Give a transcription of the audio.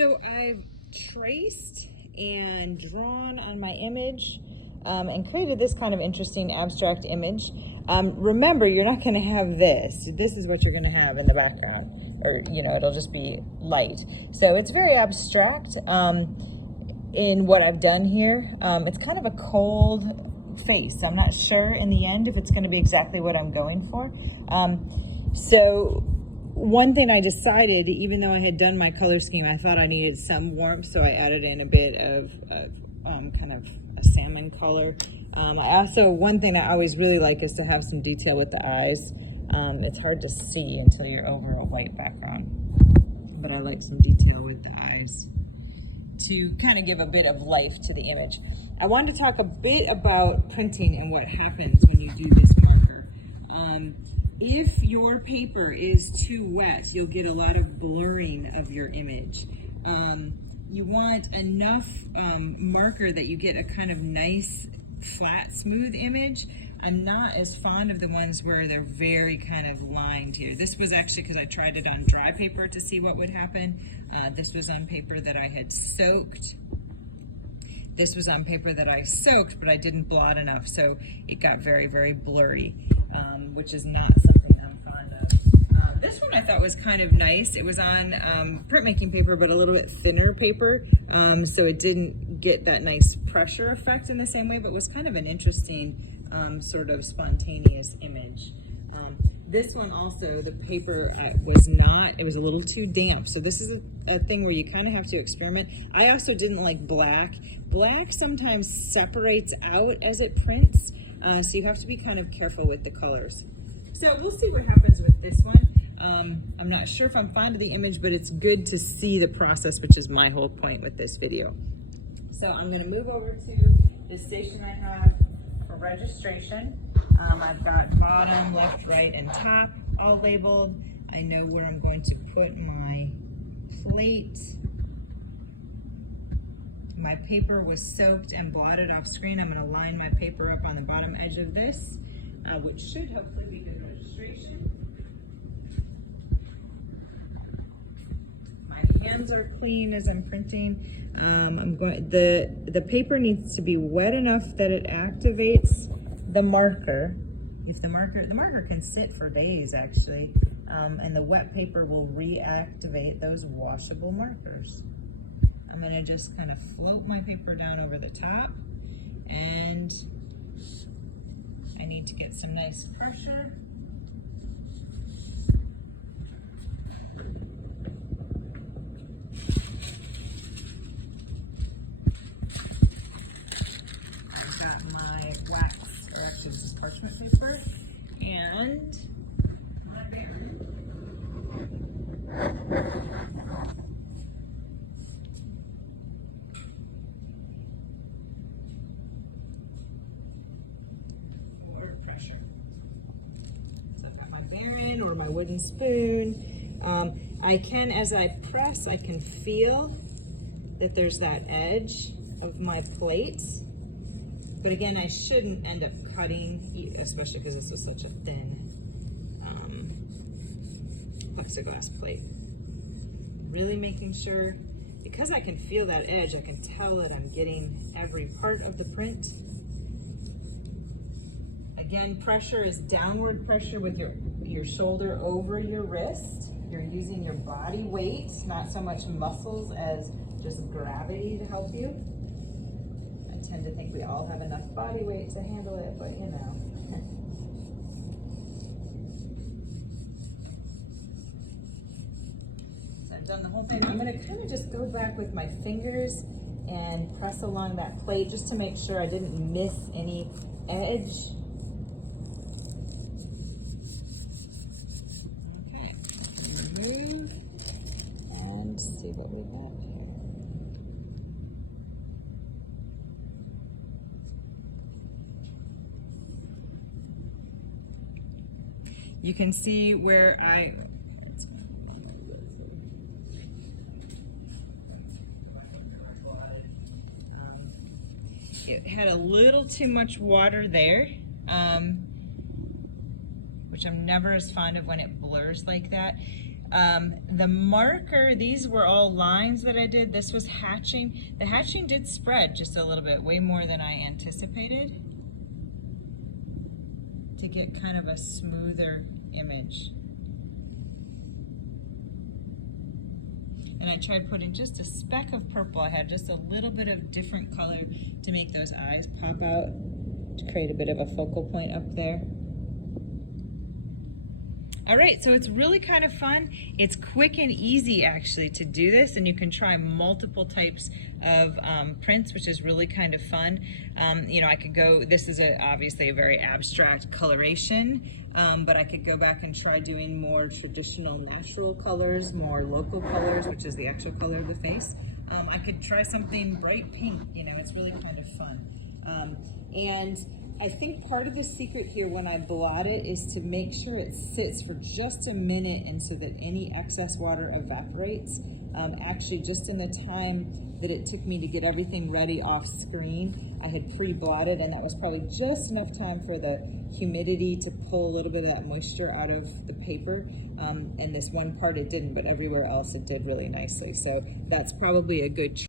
So I've traced and drawn on my image and created this kind of interesting abstract image. Remember, you're not going to have this. This is what you're going to have in the background, or it'll just be light. So it's very abstract in what I've done here. It's kind of a cold face. I'm not sure in the end if it's going to be exactly what I'm going for. So one thing I decided, even though I had done my color scheme, I thought I needed some warmth, so I added in a bit of kind of a salmon color. One thing I always really like is to have some detail with the eyes. It's hard to see until you're over a white background, but I like some detail with the eyes to kind of give a bit of life to the image. I wanted to talk a bit about printing and what happens when you do this marker. If your paper is too wet, you'll get a lot of blurring of your image. You want enough marker that you get a kind of nice, flat, smooth image. I'm not as fond of the ones where they're very kind of lined here. This was actually because I tried it on dry paper to see what would happen. This was on paper that I had soaked. This was on paper that I soaked, but I didn't blot enough, so it got very, very blurry, which is not something I'm fond of. This one I thought was kind of nice. It was on printmaking paper, but a little bit thinner paper, so it didn't get that nice pressure effect in the same way, but was kind of an interesting sort of spontaneous image. This one also, the paper it was a little too damp. So this is a thing where you kind of have to experiment. I also didn't like black. Black sometimes separates out as it prints, so you have to be kind of careful with the colors. So we'll see what happens with this one. I'm not sure if I'm fond of the image, but it's good to see the process, which is my whole point with this video. So I'm gonna move over to the station I have for registration. I've got bottom, left, right, and top all labeled. I know where I'm going to put my plate. My paper was soaked and blotted off screen. I'm going to line my paper up on the bottom edge of this, which should hopefully be good registration. My hands are clean as I'm printing. The paper needs to be wet enough that it activates the marker. If the marker can sit for days actually, and the wet paper will reactivate those washable markers. I'm gonna just kind of float my paper down over the top, and I need to get some nice pressure. I've got my wax, or actually this is parchment paper, and my bear. Or my wooden spoon. I can, as I press, I can feel that there's that edge of my plate. But again, I shouldn't end up cutting, especially because this was such a thin plexiglass plate. Really making sure, because I can feel that edge, I can tell that I'm getting every part of the print. Again, pressure is downward pressure with your shoulder over your wrist. You're using your body weight, not so much muscles as just gravity to help you. I tend to think we all have enough body weight to handle it, but you know. So I've done the whole thing. I'm gonna kind of just go back with my fingers and press along that plate just to make sure I didn't miss any edge. Move and see what we got here. You can see where it had a little too much water there, which I'm never as fond of when it blurs like that. The marker, these were all lines that I did. This was hatching. The hatching did spread just a little bit, way more than I anticipated, to get kind of a smoother image. And I tried putting just a speck of purple. I had just a little bit of different color to make those eyes pop out, to create a bit of a focal point up there. All right, so it's really kind of fun. It's quick and easy actually to do this, and you can try multiple types of prints, which is really kind of fun. You know, I could go, this is obviously a very abstract coloration, but I could go back and try doing more traditional natural colors, more local colors, which is the actual color of the face. I could try something bright pink, you know, it's really kind of fun. And I think part of the secret here when I blot it is to make sure it sits for just a minute, and so that any excess water evaporates. Actually, just in the time that it took me to get everything ready off screen, I had pre-blotted, and that was probably just enough time for the humidity to pull a little bit of that moisture out of the paper. And this one part it didn't, but everywhere else it did really nicely. So that's probably a good